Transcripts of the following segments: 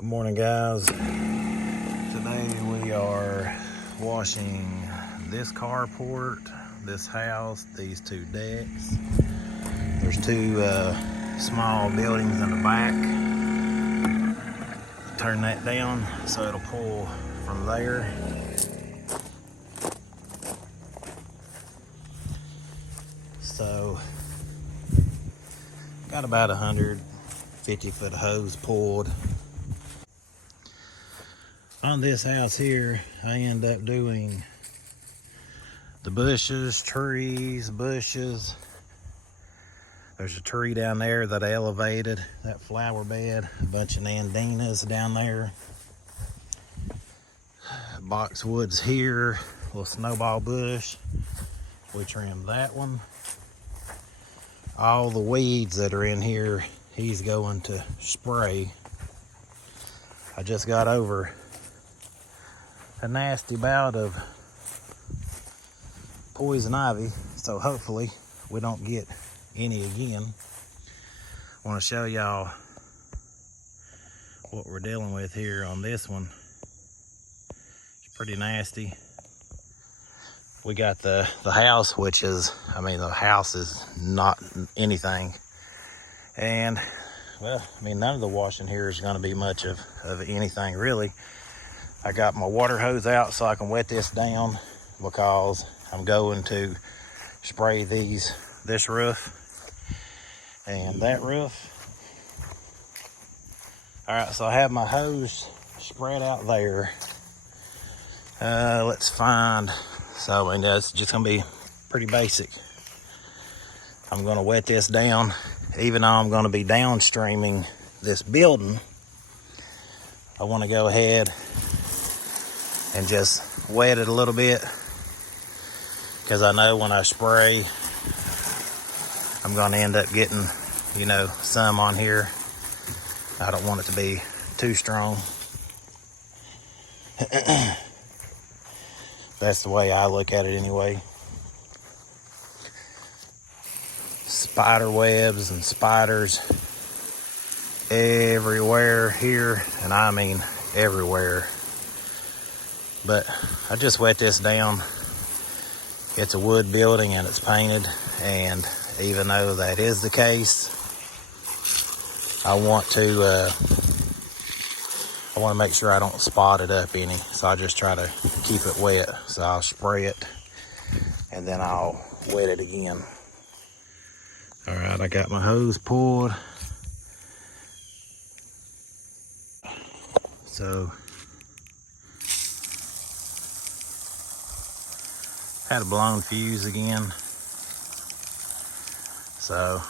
Good morning, guys. Today we are washing this carport, this house, these two decks. There's two small buildings in the back. Turn that down so it'll pull from there. So got about 150 foot hose pulled. On this house here, I end up doing the bushes, trees, bushes. There's a tree down there that I elevated, that flower bed, a bunch of nandinas down there. Boxwoods here, little snowball bush. We trimmed that one. All the weeds that are in here, he's going to spray. I just got over a nasty bout of poison ivy, so hopefully we don't get any again. I want to show y'all what we're dealing with here on this one. It's pretty nasty. We got the house, which is, the house is not anything. And, well, none of the washing here is going to be much of anything, really. I got my water hose out so I can wet this down because I'm going to spray this roof and that roof. All right, so I have my hose spread out there. Let's find, so that's just gonna be pretty basic. I'm gonna wet this down, even though I'm gonna be downstreaming this building. I wanna go ahead and just wet it a little bit, because I know when I spray, I'm gonna end up getting, some on here. I don't want it to be too strong. That's the way I look at it anyway. Spider webs and spiders everywhere here, and I mean everywhere. But I just wet this down. It's a wood building and it's painted, and even though that is the case, I want to make sure I don't spot it up any, so I just try to keep it wet. So I'll spray it and then I'll wet it again. All right, I got my hose pulled. So had a blown fuse again. So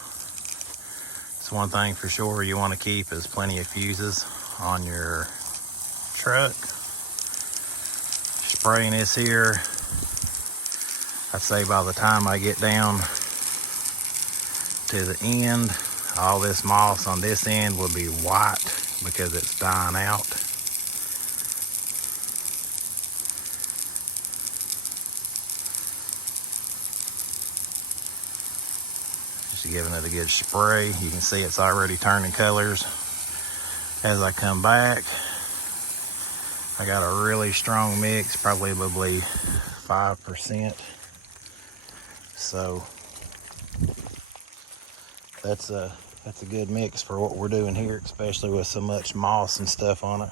it's one thing for sure you want to keep is plenty of fuses on your truck. Spraying this here, I'd say by the time I get down to the end, all this moss on this end will be white because it's dying out. Just giving it a good spray. You can see it's already turning colors. As I come back, I got a really strong mix, probably 5%. So that's a good mix for what we're doing here, especially with so much moss and stuff on it,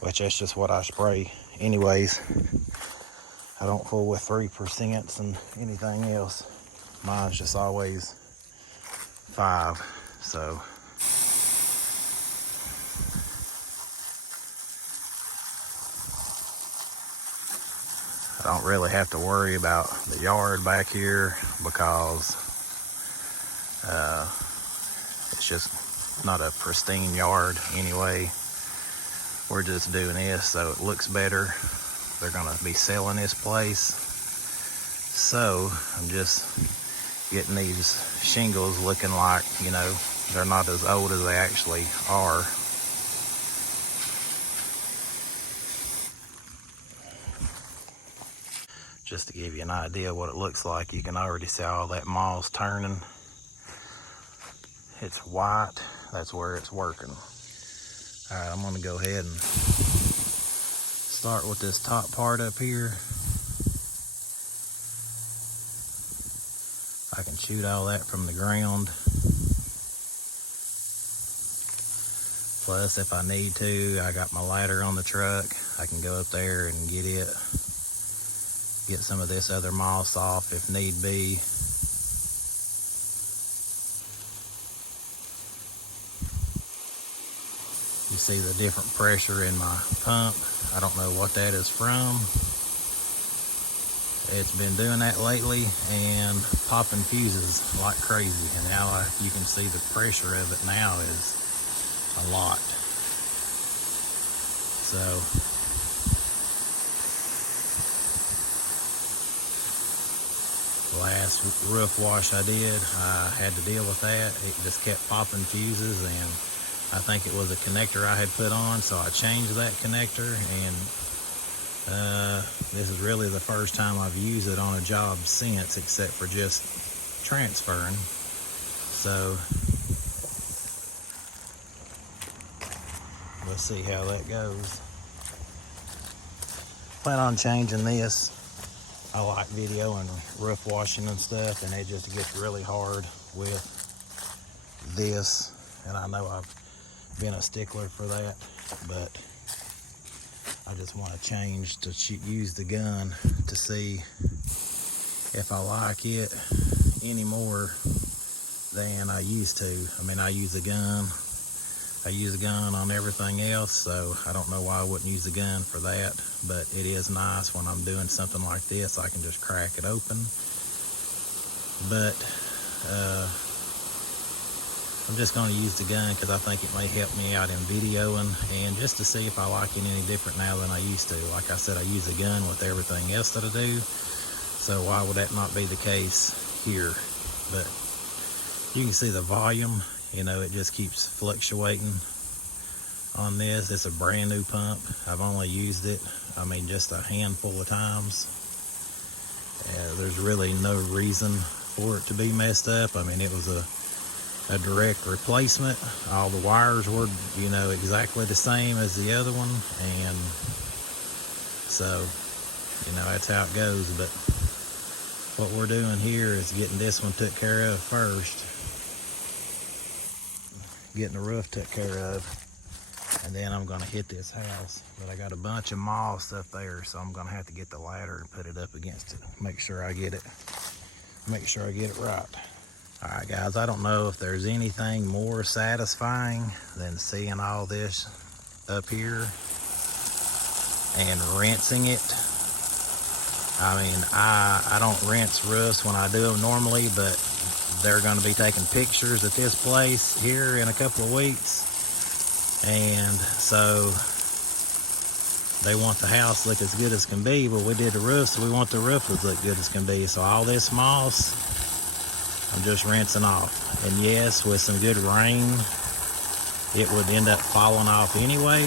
which that's just what I spray anyways. I don't fool with 3% and anything else. Mine's just always 5. So I don't really have to worry about the yard back here because it's just not a pristine yard anyway. We're just doing this so it looks better. They're gonna be selling this place, so I'm just getting these shingles looking like, they're not as old as they actually are. Just to give you an idea what it looks like, you can already see all that moss turning. It's white, that's where it's working. All right, I'm gonna go ahead and start with this top part up here. I can shoot all that from the ground. Plus, if I need to, I got my ladder on the truck. I can go up there and get some of this other moss off if need be. You see the different pressure in my pump. I don't know what that is from. It's been doing that lately and popping fuses like crazy. And now you can see the pressure of it now is a lot. So last roof wash I did, I had to deal with that. It just kept popping fuses, and I think it was a connector I had put on, so I changed that connector, and this is really the first time I've used it on a job since, except for just transferring. So let's see how that goes. Plan on changing this. I like video and roof washing and stuff, and it just gets really hard with this, and I know I've been a stickler for that, but I just want to change to use the gun to see if I like it any more than I used to. I mean, I use a gun on everything else, so I don't know why I wouldn't use the gun for that, but it is nice when I'm doing something like this. I can just crack it open. But I'm just going to use the gun because I think it may help me out in videoing, and just to see if I like it any different now than I used to. Like I said, I use a gun with everything else that I do, so why would that not be the case here? But you can see the volume, you know, it just keeps fluctuating on this. It's a brand new pump. I've only used it, I mean, just a handful of times. There's really no reason for it to be messed up. I mean, it was a direct replacement. All the wires were, you know, exactly the same as the other one, and so, you know, that's how it goes. But what we're doing here is getting this one took care of first, getting the roof took care of, and then I'm going to hit this house. But I got a bunch of moss up there, so I'm going to have to get the ladder and put it up against it, make sure I get it right. All right, guys, I don't know if there's anything more satisfying than seeing all this up here and rinsing it. I mean, I don't rinse roofs when I do them normally, but they're going to be taking pictures at this place here in a couple of weeks, and so they want the house to look as good as can be. But we did the roof, so we want the roof to look good as can be. So all this moss, I'm just rinsing off. And yes, with some good rain, it would end up falling off anyway,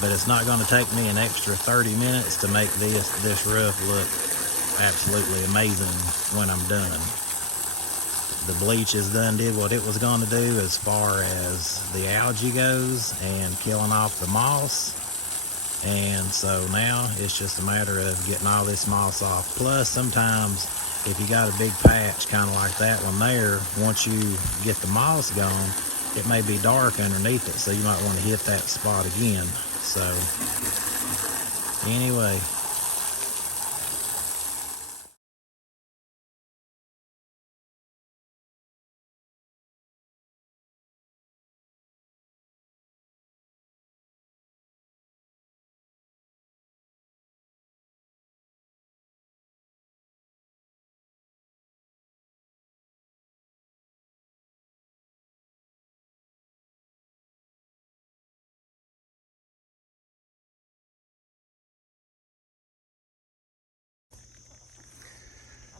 but it's not going to take me an extra 30 minutes to make this roof look absolutely amazing when I'm done. The bleach is done, did what it was going to do as far as the algae goes and killing off the moss. And so now it's just a matter of getting all this moss off. Plus, sometimes if you got a big patch kind of like that one there, once you get the moss gone, it may be dark underneath it, so you might want to hit that spot again. So anyway,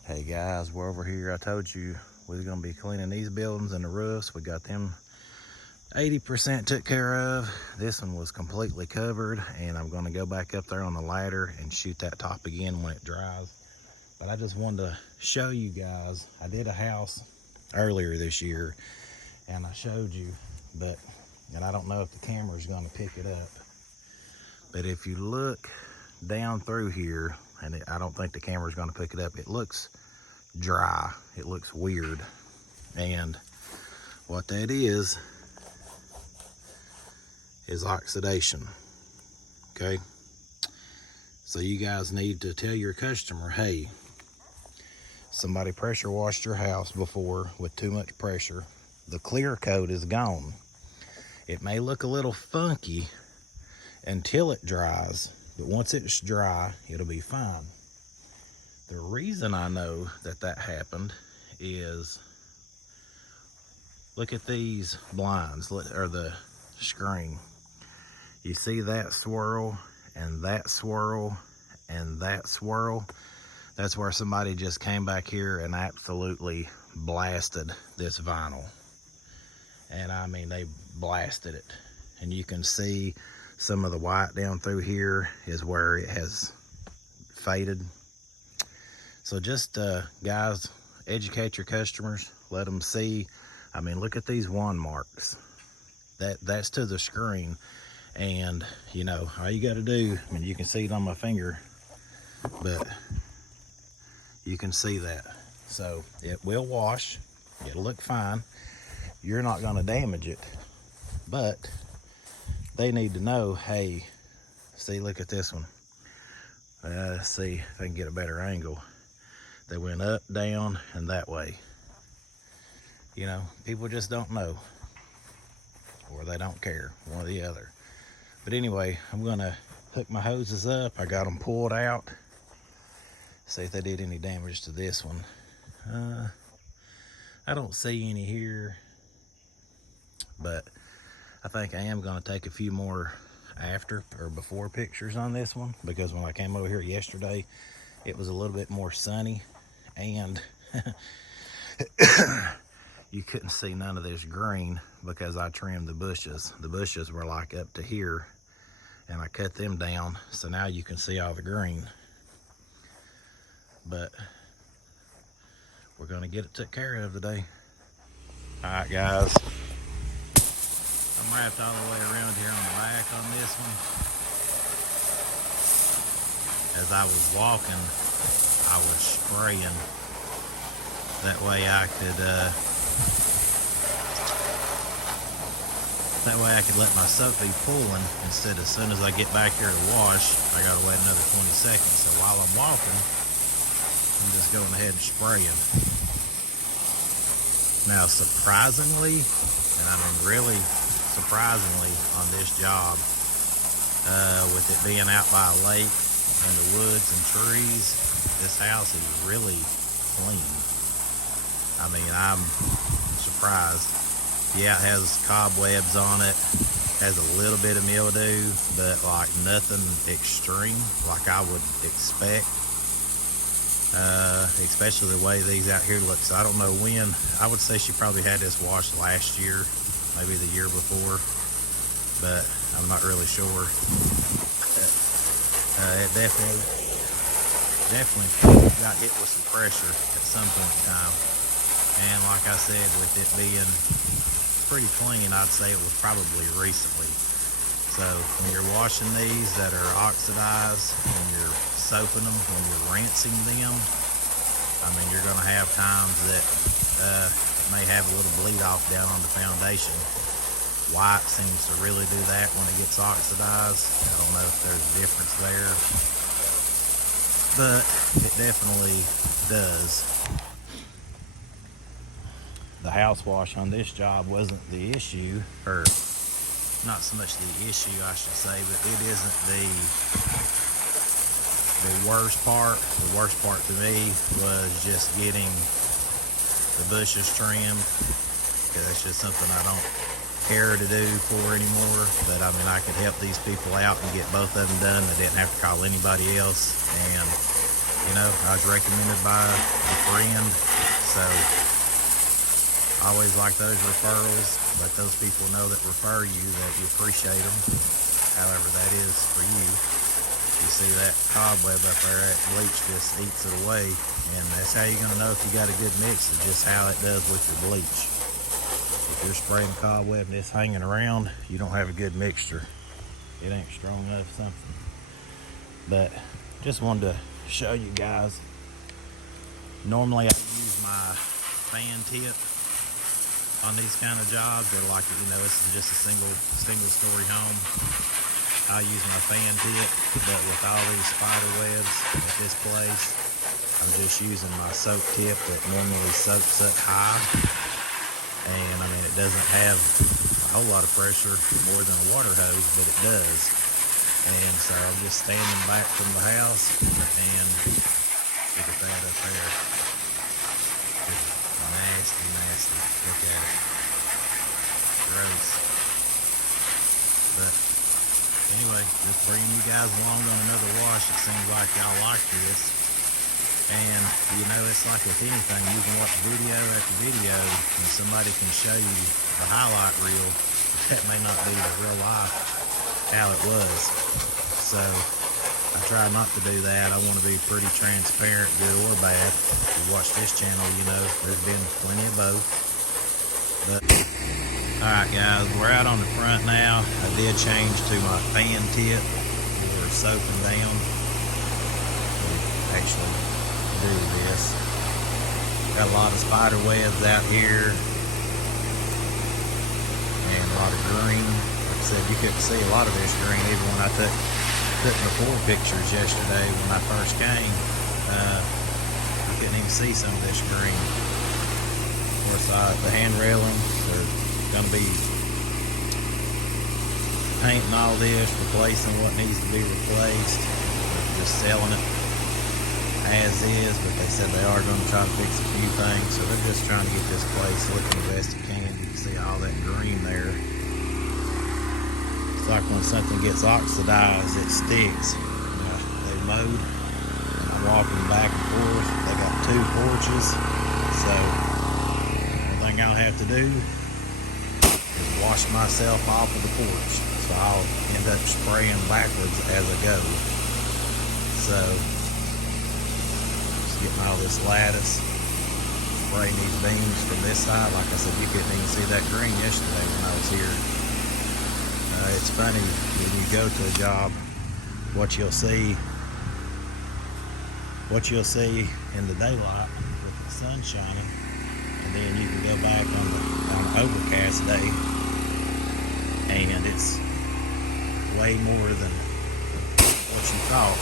hey guys, we're over here. I told you we was gonna be cleaning these buildings and the roofs. We got them 80% took care of. This one was completely covered, and I'm gonna go back up there on the ladder and shoot that top again when it dries. But I just wanted to show you guys, I did a house earlier this year and I showed you, but and I don't know if the camera is going to pick it up, but if you look down through here, and I don't think the camera is going to pick it up, it looks dry. It looks weird. And what that is oxidation. Okay, so you guys need to tell your customer, hey, somebody pressure washed your house before with too much pressure. The clear coat is gone. It may look a little funky until it dries, but once it's dry, it'll be fine. The reason I know that that happened is, look at these blinds, or the screen. You see that swirl and that swirl and that swirl? That's where somebody just came back here and absolutely blasted this vinyl. And I mean, they blasted it. And you can see some of the white down through here is where it has faded. So just, guys, educate your customers. Let them see. I mean, look at these wand marks. That's to the screen. And, you know, all you got to do, I mean, you can see it on my finger, but you can see that. So it will wash. It'll look fine. You're not going to damage it, but they need to know, hey, see, look at this one. Let's see if I can get a better angle. They went up, down, and that way. You know, people just don't know, or they don't care, one or the other. But anyway, I'm going to hook my hoses up. I got them pulled out. See if they did any damage to this one. I don't see any here, but I think I am going to take a few more after or before pictures on this one, because when I came over here yesterday, it was a little bit more sunny, and you couldn't see none of this green because I trimmed the bushes. The bushes were like up to here, and I cut them down, so now you can see all the green. But we're gonna get it took care of today. All right, guys. I'm wrapped all the way around here on the back on this one. As I was walking, I was spraying. That way I could let my soap be pulling, instead of as soon as I get back here to wash, I gotta wait another 20 seconds. So while I'm walking, I'm just going ahead and spraying. Now, surprisingly, and I mean really surprisingly on this job, with it being out by a lake and the woods and trees, this house is really clean. I mean, I'm surprised. Yeah, it has cobwebs on it, has a little bit of mildew, but like nothing extreme like I would expect. Especially the way these out here look. So I don't know when. I would say she probably had this washed last year, maybe the year before, but I'm not really sure. It definitely got hit with some pressure at some point in time. And like I said, with it being pretty clean, I'd say it was probably recently. So when you're washing these that are oxidized, when you're soaping them, when you're rinsing them, I mean, you're going to have times that may have a little bleed off down on the foundation. White seems to really do that when it gets oxidized. I don't know if there's a difference there, but it definitely does. The house wash on this job wasn't the issue, or not so much the issue, I should say, but it isn't the worst part. The worst part to me was just getting the bushes trimmed, because that's just something I don't care to do for anymore. But I mean, I could help these people out and get both of them done. I didn't have to call anybody else, and you know, I was recommended by a friend, so I always like those referrals. Let those people know that refer you that you appreciate them, however that is for you. You see that cobweb up there, that bleach just eats it away, and that's how you're going to know if you got a good mix, is just how it does with your bleach. If if you're spraying cobweb and it's hanging around, you don't have a good mixture. It ain't strong enough something. But just wanted to show you guys. Normally I use my fan tip on these kind of jobs. They're like, you know, this is just a single story home. I use my fan tip, but with all these spider webs at this place, I'm just using my soak tip that normally soaks up high. And I mean, it doesn't have a whole lot of pressure more than a water hose, but it does. And so I'm just standing back from the house and look at that up there. Nasty, nasty. Look at it. Gross. But anyway, just bringing you guys along on another wash. It seems like y'all like this. And you know, it's like with anything, you can watch video after video and somebody can show you the highlight reel. That may not be the real life how it was. So I try not to do that. I want to be pretty transparent, good or bad. If you watch this channel, you know there's been plenty of both. But alright guys, we're out on the front now. I did change to my fan tip for soaking down. Actually do this. Got a lot of spider webs out here and a lot of green. Like I said, you couldn't see a lot of this green even when I took before pictures yesterday when I first came. You couldn't even see some of this green. Of course, the hand railings are going to be painting all this, replacing what needs to be replaced. They're just selling it as is, but they said they are going to try to fix a few things, so they're just trying to get this place looking the best it can. You can see all that green there. It's like when something gets oxidized, it sticks. They mowed, and I'm walking back and forth. They got 2 porches, so the thing I'll have to do is wash myself off of the porch, so I'll end up spraying backwards as I go. So getting all this lattice, spraying these beams from this side. Like I said, you couldn't even see that green yesterday when I was here. It's funny when you go to a job, what you'll see in the daylight with the sun shining, and then you can go back on an overcast day, and it's way more than what you thought.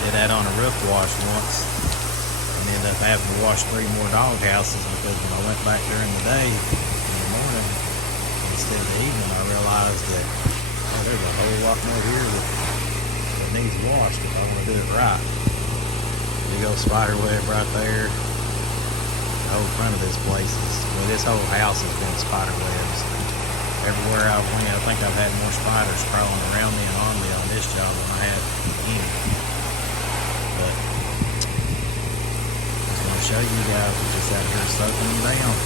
Did that on a roof wash once and ended up having to wash 3 more dog houses because when I went back during the day in the morning instead of the evening, I realized that there's a whole lot more here that needs washed if I want to do it right. Big old spider web right there. The whole front of this place this whole house has been spider webs. Everywhere I went, I think I've had more spiders crawling around me and on me on this job than I have any. But I just want to show you guys, we're just out here soaking them down.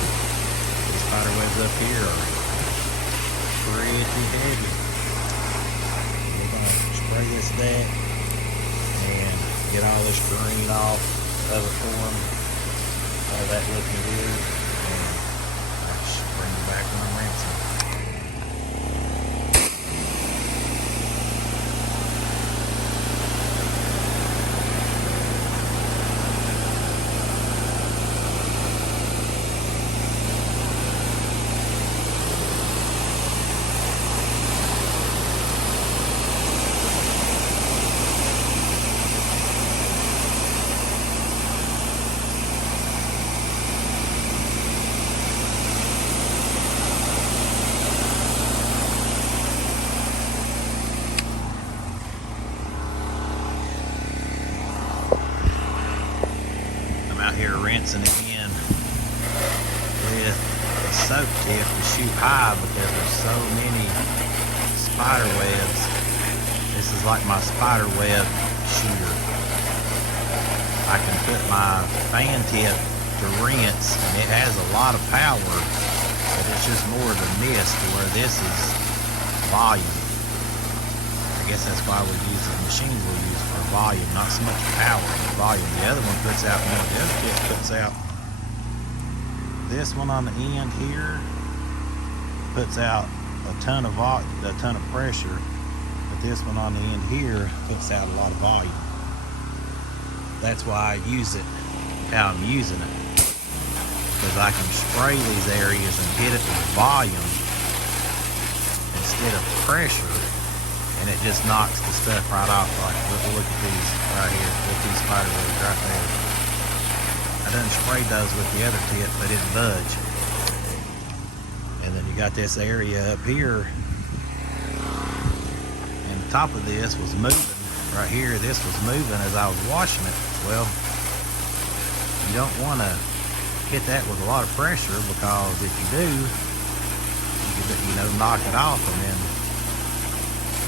These spider webs up here are pretty heavy. We're going to spray this deck and get all this green off of it for them. All that looking good. And I'll just bring it back when I'm rinsing. Here rinsing again with a soap tip to shoot high because there's so many spider webs. This is like my spider web shooter. I can put my fan tip to rinse and it has a lot of power, but it's just more of the mist where this is volume. I guess that's why we use the machines we use for volume, not so much power, but volume. The other one puts out more. The other tip puts out This one on the end here puts out a ton of pressure, but this one on the end here puts out a lot of volume. That's why I use it how I'm using it, because I can spray these areas and hit it with volume instead of pressure, and it just knocks the stuff right off. Like look at these right here, look at these spider webs right there. I done sprayed those with the other tip, but it didn't budge. And then you got this area up here, and the top of this was moving. Right here, this was moving as I was washing it. Well, you don't want to hit that with a lot of pressure, because if you do, you know, knock it off, and then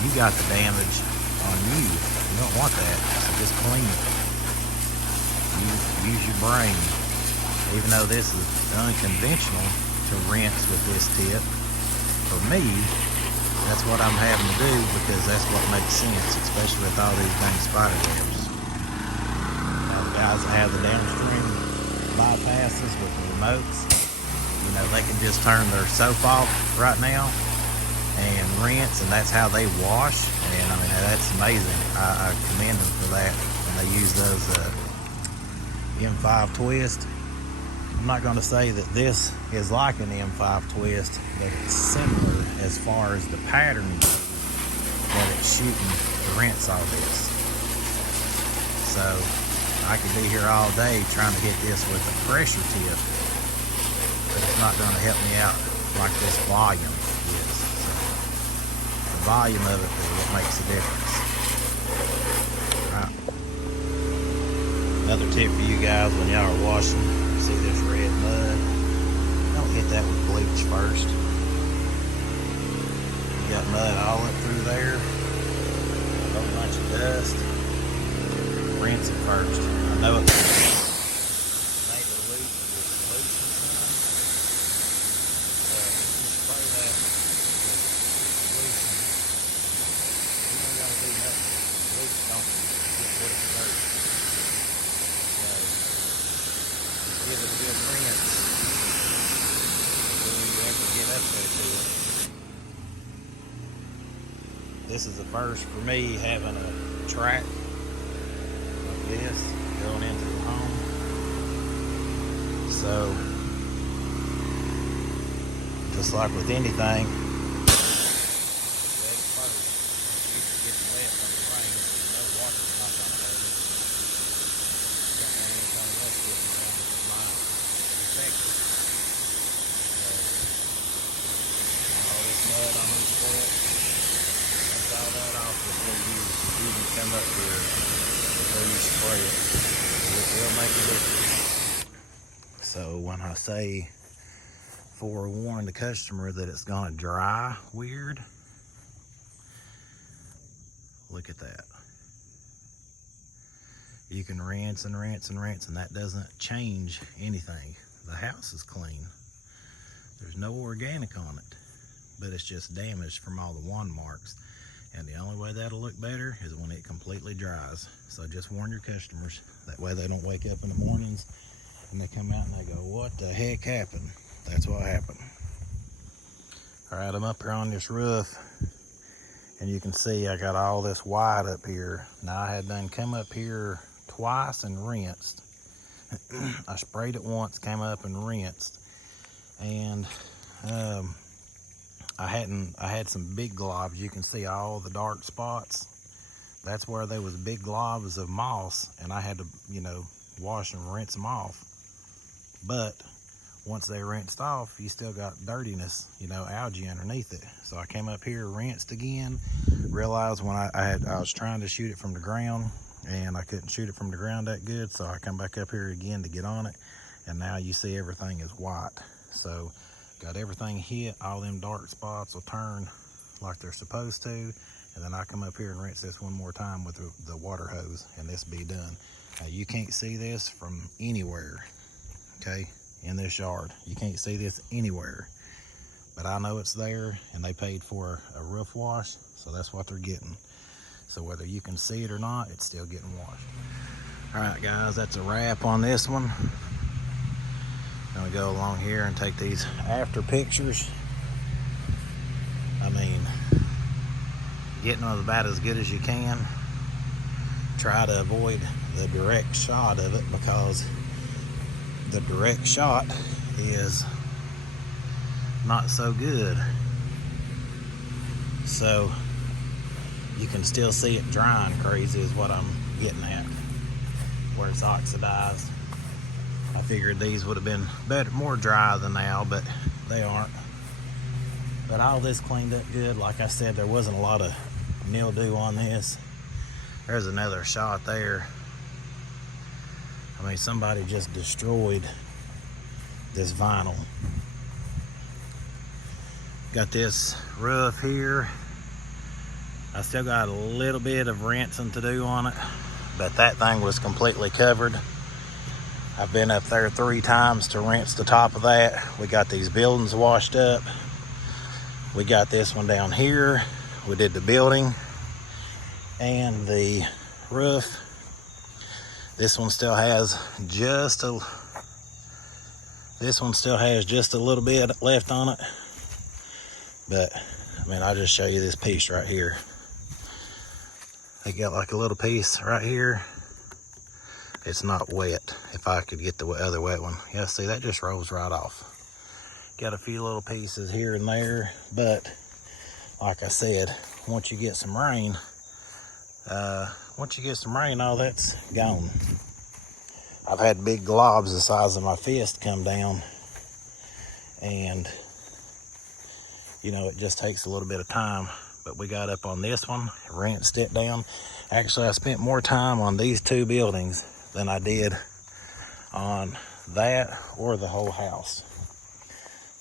you got the damage on you. You don't want that, so just clean it. Use your brain. Even though this is unconventional to rinse with this tip, for me, that's what I'm having to do, because that's what makes sense, especially with all these dang spider webs. Now the guys that have the downstream bypasses with the remotes, you know, they can just turn their soap off right now and rinse, and that's how they wash. And I mean, that's amazing. I commend them for that. And they use those M5 twist. I'm not going to say that this is like an M5 twist, but it's similar as far as the pattern goes that it's shooting to rinse all this. So I could be here all day trying to hit this with a pressure tip, but it's not going to help me out like this volume is. So the volume of it is what makes a difference. All right. Another tip for you guys when y'all are washing, see this red mud, don't hit that with bleach first. You got mud all up through there, a whole bunch of dust. Rinse it first. I know it may dilute with solution some, but if you spray that with solution, you don't gotta do nothing. Solution don't get rid of the dirt. So just give it a good rinse before you ever get up there to it. This is the first for me having a track like this going into the home. So just like with anything, wet first. Used to getting wet from the rain, no water's not gonna hurt it. Don't want anything else getting down that might affect it. So all this mud on these steps, rinse all that off before you even come up here, before you spray it. It will make a difference. So when I say forewarn the customer that it's gonna dry weird, look at that. You can rinse and rinse and rinse, and that doesn't change anything. The house is clean. There's no organic on it, but it's just damaged from all the wand marks. And the only way that'll look better is when it completely dries. So just warn your customers. That way they don't wake up in the mornings and they come out and they go, what the heck happened? That's what happened. All right, I'm up here on this roof, and you can see I got all this white up here. Now I had done come up here twice and rinsed. I sprayed it once, came up and rinsed. And I had some big globs. You can see all the dark spots. That's where there was big globs of moss, and I had to, you know, wash and rinse them off. But once they rinsed off, you still got dirtiness, you know, algae underneath it. So I came up here, rinsed again, realized when I was trying to shoot it from the ground, and I couldn't shoot it from the ground that good, so I come back up here again to get on it, and now you see everything is white. So got everything hit, all them dark spots will turn like they're supposed to, and then I come up here and rinse this one more time with the water hose, and this be done. Now you can't see this from anywhere, okay, in this yard. You can't see this anywhere, but I know it's there, and they paid for a roof wash, so that's what they're getting. So whether you can see it or not, it's still getting washed. All right, guys, that's a wrap on this one. Gonna go along here and take these after pictures. I mean, getting them about as good as you can. Try to avoid the direct shot of it, because the direct shot is not so good. So you can still see it drying crazy is what I'm getting at, where it's oxidized. I figured these would have been better, more dry than now, but they aren't. But all this cleaned up good. Like I said, there wasn't a lot of mildew on this. There's another shot there. I mean, somebody just destroyed this vinyl. Got this roof here. I still got a little bit of rinsing to do on it, but that thing was completely covered. I've been up there 3 times to rinse the top of that. We got these buildings washed up. We got this one down here. We did the building and the roof. This one still has just a little bit left on it. But I mean, I'll just show you this piece right here. They got like a little piece right here. It's not wet. If I could get the other wet one. Yeah, see, that just rolls right off. Got a few little pieces here and there, but like I said, once you get some rain, all that's gone. I've had big globs the size of my fist come down, and you know, it just takes a little bit of time. But we got up on this one, rinsed it down. Actually, I spent more time on these 2 buildings than I did on that or the whole house.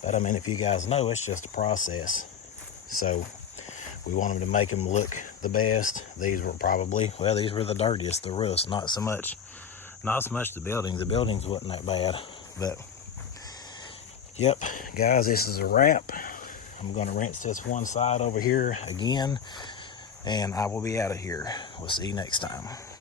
But I mean, if you guys know, it's just a process. So we wanted to make them look the best. These were the dirtiest, the roofs. Not so much the buildings. The buildings wasn't that bad. But yep, guys, this is a wrap. I'm gonna rinse this one side over here again, and I will be out of here. We'll see you next time.